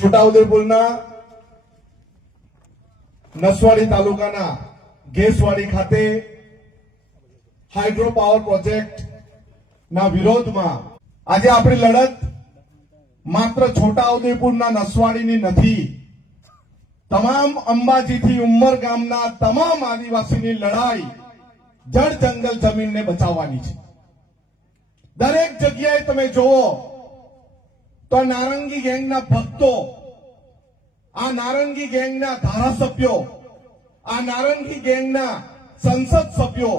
છોટાઉદેપુરના નસવાડી તાલુકાના ગેસવાડી ખાતે hydro power project ના વિરોધમાં આજે આપણી લડત માત્ર છોટાઉદેપુરના નસવાડીની નથી. તમામ અંબાજીથી ઉમર ગામના તમામ આદિવાસીની લડાઈ જળ જંગલ જમીનને બચાવવાની છે. દરેક જગ્યાએ તમે જુઓ તો નારંગી ગેંગના ભક્તો, આ નારંગી ગેંગના ધારાસભ્યો, આ નારંગી ગેંગના સંસદ સભ્યો,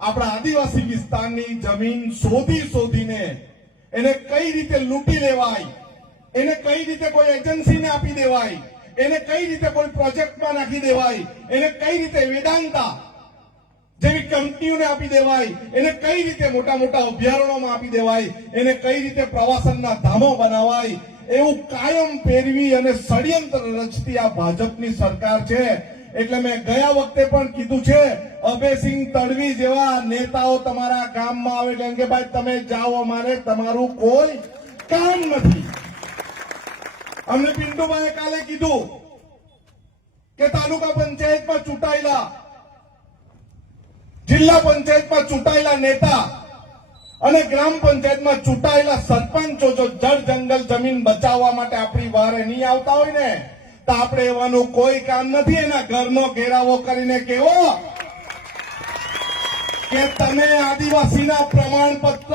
આપણા આદિવાસી વિસ્તારની જમીન શોધી શોધીને એને કઈ રીતે લૂંટી લેવાય, એને કઈ રીતે કોઈ એજન્સીને આપી દેવાય, એને કઈ રીતે કોઈ પ્રોજેક્ટમાં નાખી દેવાય, એને કઈ રીતે વેદાંતા જેવી કંપનીઓને આપી દેવાય, એને કઈ રીતે મોટા મોટા અભયારણ્યોમાં આપી દેવાય, એને કઈ રીતે પ્રવાસનના ધામો બનાવાય, એવું કાયમ પેરવી અને ષડયંત્ર રચતી આ ભાજપની સરકાર છે. એટલે મેં ગયા વખતે પણ કીધું છે, અભયસિંહ તડવી જેવા નેતાઓ તમારા ગામમાં આવે એટલે કે તમે જાઓ અમારે, તમારું કોઈ કામ નથી. અમને પિન્ટુભાઈ કાલે કીધું કે તાલુકા પંચાયતમાં ચૂંટાયેલા જિલ્લા પંચાયતમાં ચૂંટાયેલા નેતા અને ગ્રામ પંચાયતમાં ચૂંટાયેલા સરપંચો જો જળ જંગલ જમીન બચાવવા માટે આપણી વારે નહીં આવતા હોય ને, તો આપણે એવાનું કોઈ કામ નથી. એના ઘરનો ઘેરાવો કરીને કેવો કે તમે આદિવાસીના પ્રમાણપત્ર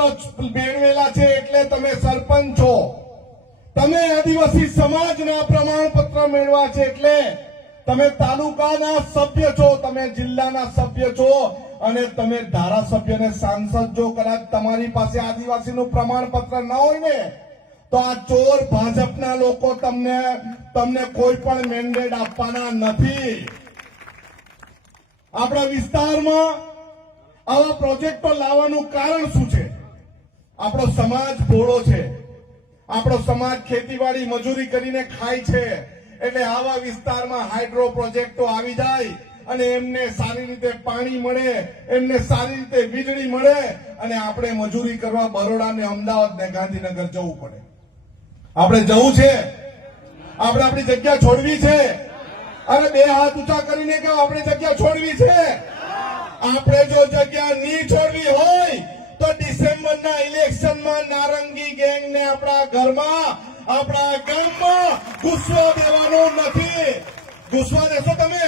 મેળવેલા છે એટલે તમે સરપંચ. છો તમે આદિવાસી સમાજના પ્રમાણપત્ર મેળવા છે એટલે તમે તાલુકાના સભ્ય છો, તમે જિલ્લાના સભ્ય છો અને તમે ધારાસભ્ય ને સાંસદ જો કદાચ તમારી પાસે આદિવાસીનું પ્રમાણપત્ર ન હોય ને, તો આ ચોર ભાજપના લોકો તમને તમને કોઈ પણ મેન્ડેટ આપવાના નથી. આપણા વિસ્તારમાં આવા પ્રોજેક્ટો લાવવાનું કારણ શું છે? આપણો સમાજ ભોળો છે. આપણો સમાજ ખેતીવાડી મજૂરી કરીને ખાય છે. એટલે આવા વિસ્તારમાં હાઇડ્રો પ્રોજેક્ટો આવી જાય અને એમને સારી રીતે પાણી મળે, એમને સારી રીતે વીજળી મળે અને આપણે મજૂરી કરવા બરોડા ને અમદાવાદ ને ગાંધીનગર જવું પડે. આપણે જવું છે? આપણે આપણી જગ્યા છોડવી છે? અરે બે હાથ ઊંચા કરીને કે આપણે જગ્યા છોડવી છે? આપણે જો જગ્યા નહીં છોડવી હોય, તો ડિસેમ્બરના ઇલેક્શનમાં નારંગી ગેંગને આપણા ઘરમાં આપણા ગામમાં ઘૂસવા દેવાનું નથી. ઘૂસવા દેશો તમે?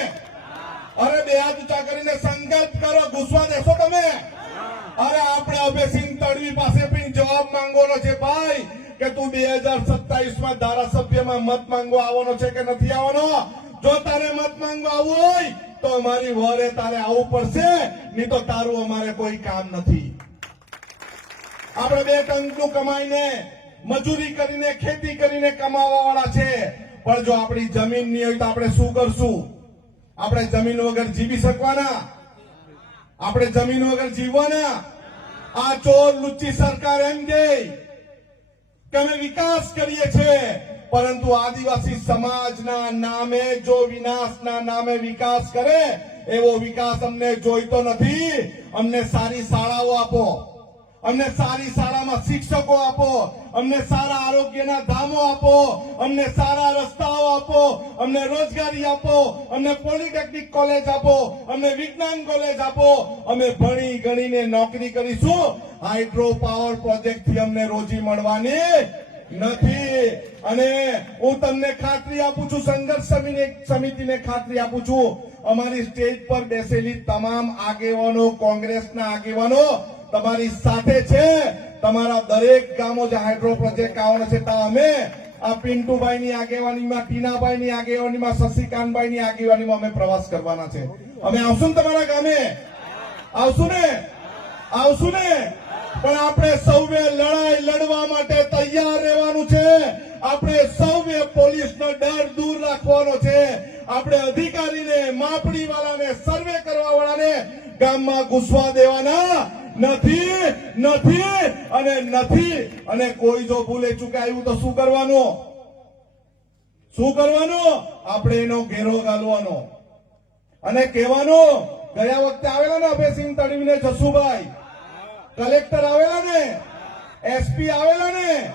અરે બે હાથ ઊંચા કરીને સંકલ્પ કરો, ઘૂસવા દેશો તમે? અરે આપણે અભયસિંહ તડવી પાસે પણ જવાબ માંગવાનો છે ભાઈ, કે તું બે હજાર સત્તાવીસમાં ધારાસભ્યમાં મત માંગવા આવવાનો છે કે નથી આવવાનો? જો તારે મત માંગવા આવવું હોય, તો અમારી વરે તારે આવવું પડશે, નહીં તો તારું અમારે કોઈ કામ નથી. આપણે બે ટંકનું કમાઈને મજૂરી કરીને ખેતી કરીને કમાવા વાળા છે. પણ જો આપણી જમીન નહીં હોય તો આપણે શું કરશું? આપણે જમીન વગર જીવી શકવાના? આપણે જમીન વગર જીવવાના? આ ચોર લુચ્ચી સરકાર એમ કે અમે વિકાસ કરીએ છીએ પરંતુ આદિવાસી સમાજના નામે જો વિનાશના નામે વિકાસ કરે, એવો વિકાસ અમને જોઈતો નથી. અમને સારી શાળાઓ આપો. અમને સારી શાળામાં શિક્ષકો આપો, અમને સારા આરોગ્યના ધામો આપો, અમને સારા રસ્તાઓ આપો, અમને રોજગારી આપો, અમને પોલિટેકનિક કોલેજ આપો, અમને વિજ્ઞાન કોલેજ આપો. અમે ભણી ગણીને નોકરી કરીશું. હાઇડ્રો પાવર પ્રોજેક્ટથી અમને રોજી મળવાની નથી. અને હું તમને ખાતરી આપું છું, સંઘર્ષ સમિતિને ખાતરી આપું છું. અમારી સ્ટેજ પર બેસેલી તમામ આગેવાનો, કોંગ્રેસના આગેવાનો તમારી સાથે છે. તમારા દરેક ગામો જે હાઇડ્રો પ્રોજેક્ટ આવવાનો છે, ત્યાં અમે આ પિન્ટુભાઈની આગેવાનીમાં, ટીનાભાઈની આગેવાનીમાં, શશિકાંતભાઈની આગેવાનીમાં અમે પ્રવાસ કરવાના છે. અમે આવશું તમારા ગામે? આવશું ને? આવશું ને? પણ આપણે સૌએ લડાઈ લડવા માટે તૈયાર રહેવાનું છે. આપણે સૌએ પોલીસનો ડર દૂર રાખવાનો છે. આપણે અધિકારીને માપણી વાળાને સર્વે કરવા વાળાને ગામમાં ઘૂસવા દેવાના નથી નથી, અને નથી, અને કોઈ જો ભૂલે ચુકાયું તો શું કરવાનું? શું કરવાનું? આપણે એનો ઘેરો ગાલવાનો. અને કહેવાનું, ગયા વખતે આવેલા ને અભયસિંહ તડવીને જસુભાઈ. કલેક્ટર આવેલા ને? એસપી આવેલા ને?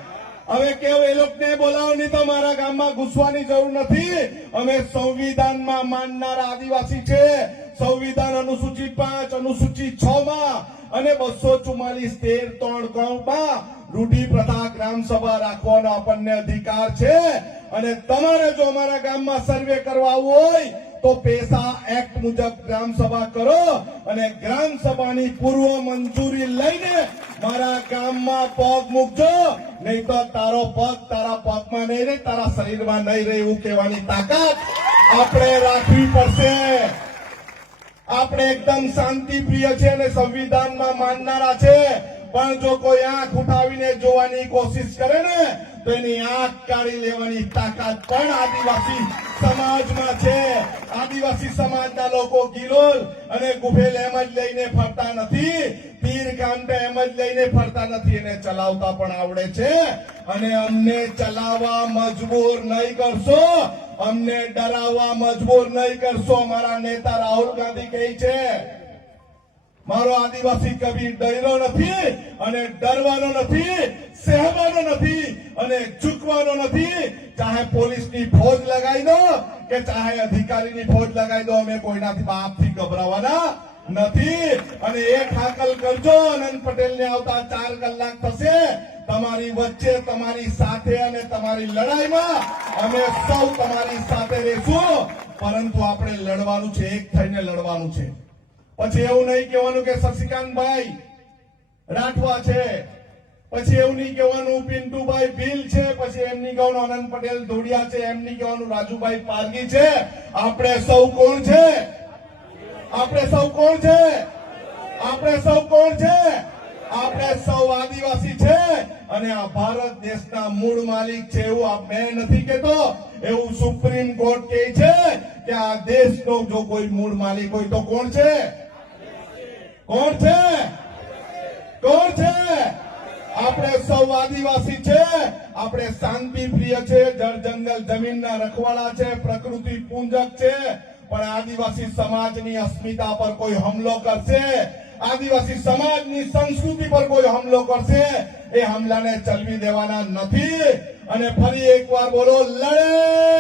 હવે કેવું, એ લોકોને બોલાવો, નહીં તો મારા ગામમાં ઘૂસવાની જરૂર નથી. અમે સંવિધાનમાં માનનારા આદિવાસી છે. સંવિધાન અનુસૂચિત પાંચ અનુસૂચિત છ માં અને બસો ચુમ્માલીસ તેર ત્રણમાં રૂઢી પ્રથા ગ્રામ સભા રાખવાનો આપણને અધિકાર છે. અને તમારે જો અમારા ગામમાં સર્વે કરવા હોય, તો પેસા એક્ટ મુજબ ગ્રામ સભા કરો અને ગ્રામ સભાની પૂર્વ મંજૂરી લઈને મારા ગામમાં પગ મૂકજો. નહીં તો તારો પગ તારા પગમાં નહીં રહે, તારા શરીરમાં નહીં રહે એવું કહેવાની તાકાત આપણે રાખવી પડશે. આપણે એકદમ શાંતિ પ્રિય છે અને સંવિધાનમાં માનનારા છે. પણ જો કોઈ આંખ ઉઠાવીને જોવાની કોશિશ કરે ને, તો એની આંખ કાઢી લેવાની તાકાત પણ આદિવાસી સમાજમાં છે. આદિવાસી સમાજના લોકો ગિલોલ અને ગુફેલ એમ જ લઈને ફરતા નથી. તીર કાંટા એમ જ લઈને ફરતા નથી. એને ચલાવતા પણ આવડે છે. અને અમને ચલાવવા મજબૂર નહીં કરશો. અમને ડરાવવા મજબૂર નહીં કરશો, મારા નેતા રાહુલ ગાંધી કહે છે, મારો આદિવાસી કવિ ડરનો નથી અને ડરવાનો નથી, સહેવાનો નથી અને ઝૂકવાનો નથી. ચાહે પોલીસની ફોજ લગાવી દો કે ચાહે અધિકારીની ફોજ લગાવી દો, અમે કોઈનાથી બાપથી ગભરાવાના નથી. અને એક હાકલ કરજો આનંદ પટેલને આવતા ચાર કલાક થશે. તમારી વચ્ચે તમારી સાથે અને તમારી લડાઈમાં અમે સૌ તમારી સાથે રહેશું. પરંતુ આપણે લડવાનું છે, એક થઈને લડવાનું છે. પછી એવું નહીં કહેવાનું કે શશિકાંતભાઈ રાઠવા છે. પછી એવું નહીં કહેવાનું પિન્ટુભાઈ ભીલ છે. પછી એમ નહીં કહેવાનું આનંદ પટેલ ધોડિયા છે. એમ નહીં કહેવાનું રાજુભાઈ પારગી છે. આપણે સૌ કોણ છે? આપણે સૌ કોણ છે? આપણે સૌ કોણ છે? આપણે સૌ આદિવાસી છે અને આ ભારત દેશના મૂળ માલિક છે એવું આ મેં નથી કેતો એવું સુપ્રીમ કોર્ટ કહે છે કે આ દેશનો જો કોઈ મૂળ માલિક હોય તો કોણ છે? કોણ છે? કોણ છે? આપણે સૌ આદિવાસી છે. આપણે શાંતિ પ્રિય છે. જળ જંગલ જમીનના રખવાળા છે. પ્રકૃતિ પૂંજક છે. પણ આદિવાસી સમાજની અસ્મિતા પર કોઈ હુમલો કરશે? આદિવાસી સમાજની સંસ્કૃતિ પર કોઈ હુમલો કરશે? એ હુમલાને ચલવી દેવાના નથી. અને ફરી એકવાર બોલો લડેંગે લડેંગે